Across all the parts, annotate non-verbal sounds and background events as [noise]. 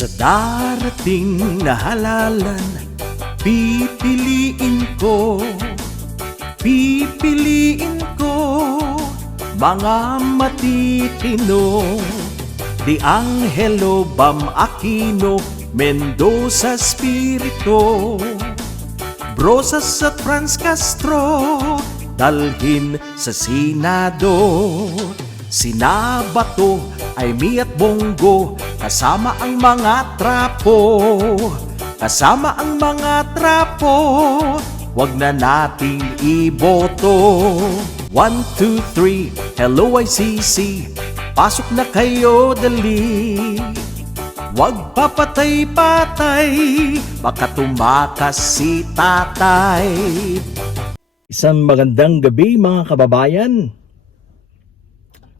Sa darating na halalan, pipiliin ko, pipiliin ko, mga matitino. Di Angelo Bam Aquino, Mendoza Spirito, Brosas at Franz Castro, dalhin sa Senado. Sinabato ay mi at Bongo, kasama ang mga trapo. Kasama ang mga trapo, wag na nating iboto. One, two, three, hello ICC, pasok na kayo dali. Huwag papatay-patay, baka tumakas si tatay. Isang magandang gabi mga kababayan.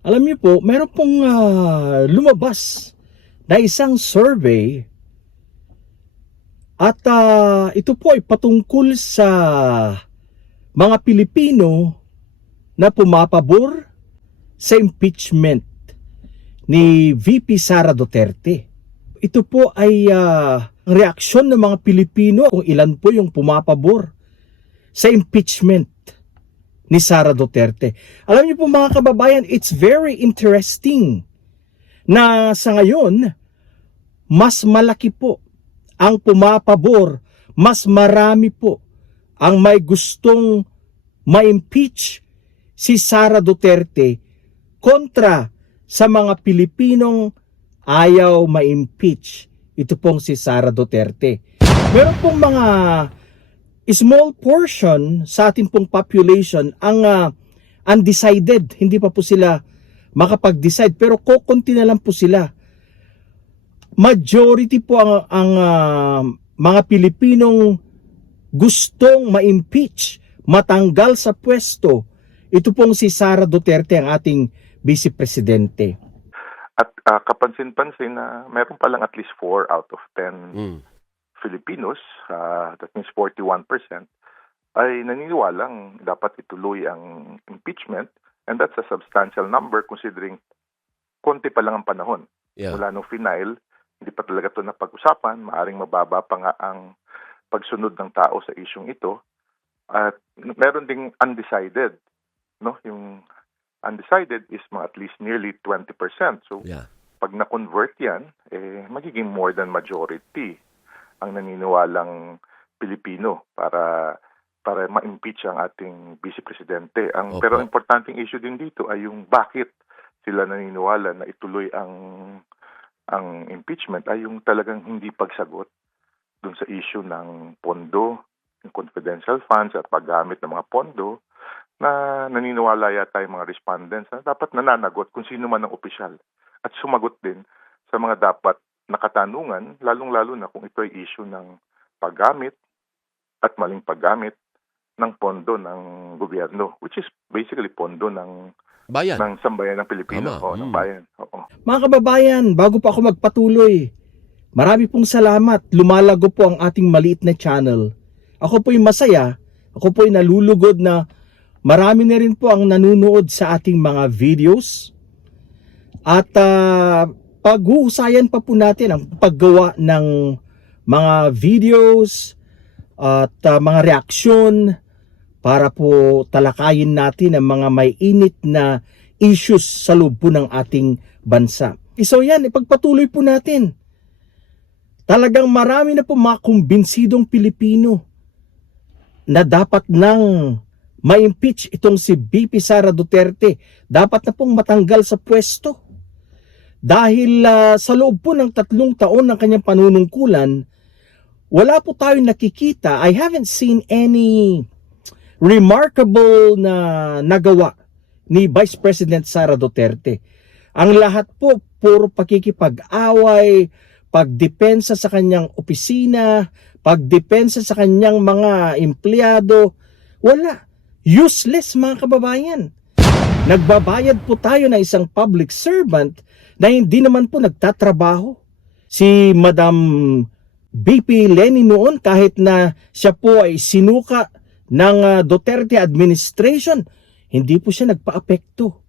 Alam niyo po, meron pong ah, lumabas na isang survey at ah, ito po ay patungkol sa mga Pilipino na pumapabor sa impeachment ni VP Sara Duterte. Ito po ay ah, reaksyon ng mga Pilipino kung ilan po yung pumapabor sa impeachment ni Sara Duterte. Alam niyo po mga kababayan, it's very interesting na sa ngayon, mas malaki po ang pumapabor, mas marami po ang may gustong ma-impeach si Sara Duterte kontra sa mga Pilipinong ayaw ma-impeach. Ito pong si Sara Duterte. Meron pong mga small portion sa ating pong population ang ah, undecided. Hindi pa po sila makapag-decide pero kokonti na lang po sila. Majority po ang, ang ah, mga Pilipinong gustong ma-impeach, matanggal sa pwesto. Ito pong si Sara Duterte ang ating vice presidente. At ah, kapansin-pansin na meron palang at least 4 out of 10 Mm. Filipinos, ah, that means 41%, ay naniniwalang dapat ituloy ang impeachment and that's a substantial number considering konti pa lang ang panahon. Yeah. Mula nung final, hindi pa talaga ito napag-usapan, maaring mababa pa nga ang pagsunod ng tao sa isyong ito. At meron ding undecided, no? Yung undecided is mga at least nearly 20%. So Yeah. pag na-convert yan, eh, magiging more than majority ang naniniwalang Pilipino para para ma-impeach ang ating vice presidente. Ang Opo. pero ang importanteng issue din dito ay yung bakit sila naniniwala na ituloy ang ang impeachment ay yung talagang hindi pagsagot dun sa issue ng pondo, yung confidential funds at paggamit ng mga pondo na naniniwala yata yung mga respondents na dapat nananagot kung sino man ang opisyal at sumagot din sa mga dapat nakatanungan, lalong-lalo na kung ito ay issue ng paggamit at maling paggamit ng pondo ng gobyerno, which is basically pondo ng Bayan. ng sambayan ng Pilipino Tama. o ng bayan. Oo. Mga kababayan, bago pa ako magpatuloy, marami pong salamat. Lumalago po ang ating maliit na channel. Ako po'y masaya, ako po'y nalulugod na marami na rin po ang nanunood sa ating mga videos. At ah, pag-uusayan pa po natin ang paggawa ng mga videos at ah, mga reaksyon para po talakayin natin ang mga may init na issues sa loob po ng ating bansa. So yan, ipagpatuloy po natin. Talagang marami na po mga kumbinsidong Pilipino na dapat nang ma-impeach itong si BP Sara Duterte. Dapat na pong matanggal sa pwesto. Dahil ah, sa loob po ng tatlong taon ng kanyang panunungkulan, wala po tayong nakikita. I haven't seen any remarkable na nagawa ni Vice President Sara Duterte. Ang lahat po, puro pakikipag-away, pagdepensa sa kanyang opisina, pagdepensa sa kanyang mga empleyado. Wala. Useless mga kababayan. Nagbabayad po tayo ng isang public servant na hindi naman po nagtatrabaho. Si Madam BP Lenny noon kahit na siya po ay sinuka ng ah, Duterte administration, hindi po siya nagpa-apekto.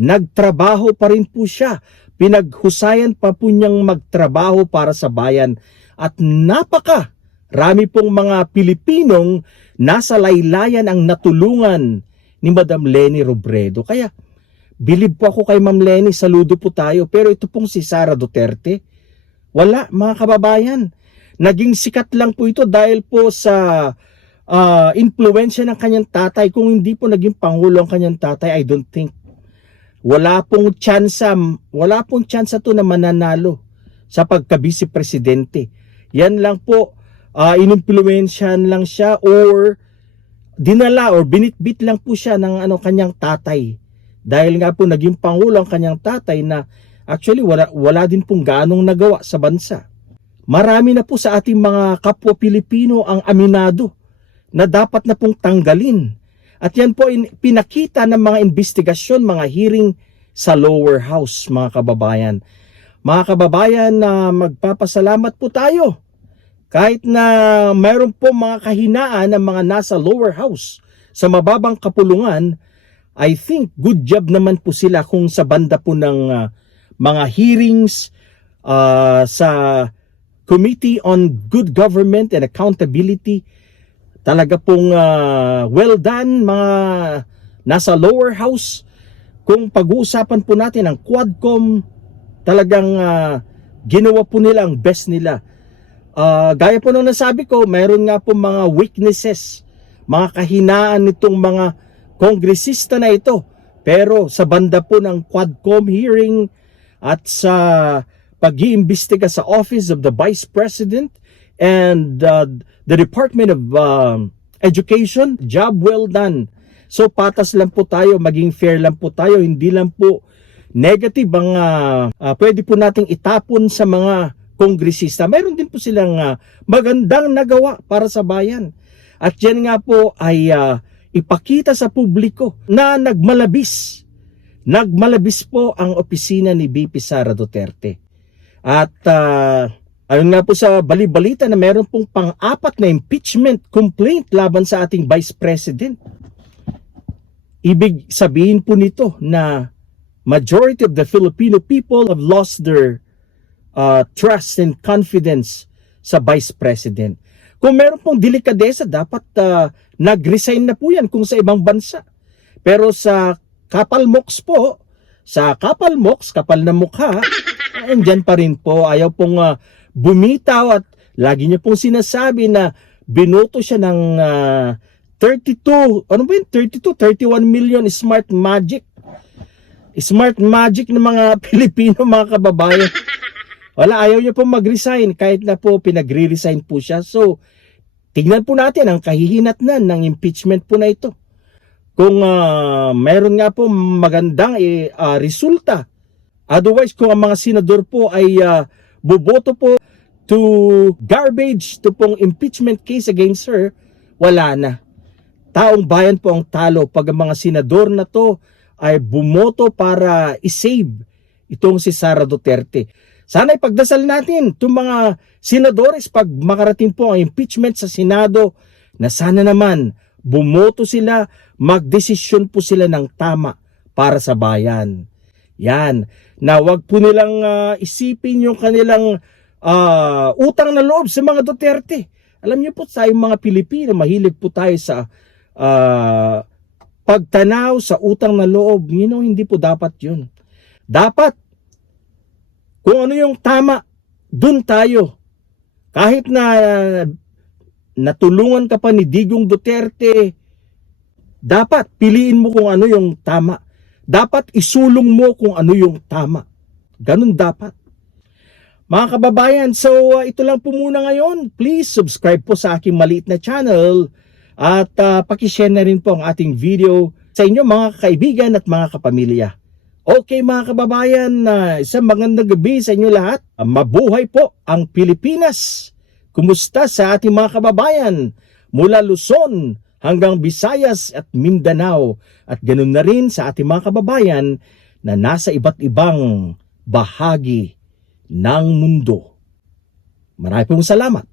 nagtrabaho pa rin po siya. Pinaghusayan pa po niyang magtrabaho para sa bayan. At napaka rami pong mga Pilipinong nasa laylayan ang natulungan ni Madam Lenny Robredo. Kaya bilib po ako kay Ma'am Lenny, saludo po tayo. Pero ito pong si Sara Duterte, wala mga kababayan. Naging sikat lang po ito dahil po sa uh, influensya ng kanyang tatay. Kung hindi po naging pangulo ang kanyang tatay, I don't think. Wala pong tsansa, wala pong tsansa to na mananalo sa pagka-vice presidente. Yan lang po, uh, inimpluwensyahan lang siya or dinala or binitbit lang po siya ng ano kanyang tatay. Dahil nga po naging pangulo ang kanyang tatay na actually wala, wala din pong ganong nagawa sa bansa. Marami na po sa ating mga kapwa Pilipino ang aminado na dapat na pong tanggalin. At yan po in, pinakita ng mga investigasyon, mga hearing sa lower house, mga kababayan. Mga kababayan na magpapasalamat po tayo kahit na mayroon po mga kahinaan ng mga nasa lower house sa mababang kapulungan, I think good job naman po sila kung sa banda po ng uh, mga hearings uh, sa Committee on Good Government and Accountability. Talaga pong uh, well done mga nasa lower house. Kung pag-uusapan po natin ang Quadcom, talagang uh, ginawa po nila ang best nila. Uh, gaya po nung nasabi ko, mayroon nga po mga weaknesses, mga kahinaan nitong mga kongresista na ito. Pero sa banda po ng Quadcom hearing at sa pag-iimbestiga sa Office of the Vice President and uh, the Department of um, Education, job well done. So patas lang po tayo, maging fair lang po tayo, hindi lang po negative ang uh, uh, pwede po nating itapon sa mga kongresista. Meron din po silang uh, magandang nagawa para sa bayan. At yan nga po ay uh, ipakita sa publiko na nagmalabis. Nagmalabis po ang opisina ni BP Sara Duterte. At uh, ayun nga po sa balibalita na meron pong pang-apat na impeachment complaint laban sa ating Vice President. Ibig sabihin po nito na majority of the Filipino people have lost their uh, trust and confidence sa Vice President. Kung meron pong delikadesa, dapat uh, nag-resign na po yan kung sa ibang bansa. Pero sa Kapal Mox po, sa Kapal Mox, kapal na mukha, [laughs] andyan pa rin po. Ayaw pong uh, bumitaw at lagi niya pong sinasabi na binoto siya ng uh, 32, ano ba yun? 32, 31 million smart magic. Smart magic ng mga [laughs] Pilipino, mga kababayan. Wala, ayaw niya po mag-resign kahit na po pinagre-resign po siya. So, tignan po natin ang kahihinatnan ng impeachment po na ito. Kung uh, mayroon nga po magandang uh, resulta. Otherwise, kung ang mga senador po ay uh, boboto po to garbage to pong impeachment case against her, wala na. Taong bayan po ang talo pag ang mga senador na to ay bumoto para isave itong si Sara Duterte. Sana ipagdasal natin itong mga senadores pag makarating po ang impeachment sa Senado na sana naman bumoto sila, magdesisyon po sila ng tama para sa bayan. Yan, na wag po nilang uh, isipin yung kanilang uh, utang na loob sa mga Duterte. Alam niyo po tayong mga Pilipino, mahilig po tayo sa uh, pagtanaw sa utang na loob. You know, hindi po dapat yun. Dapat kung ano yung tama, dun tayo. Kahit na natulungan ka pa ni Digong Duterte, dapat piliin mo kung ano yung tama. Dapat isulong mo kung ano yung tama. Ganun dapat. Mga kababayan, so uh, ito lang po muna ngayon. Please subscribe po sa aking maliit na channel at uh, pakishare na rin po ang ating video sa inyo mga kaibigan at mga kapamilya. Okay mga kababayan, uh, isang magandang gabi sa inyo lahat. Uh, mabuhay po ang Pilipinas. Kumusta sa ating mga kababayan mula Luzon hanggang Visayas at Mindanao at ganun na rin sa ating mga kababayan na nasa iba't ibang bahagi ng mundo. Marami pong salamat.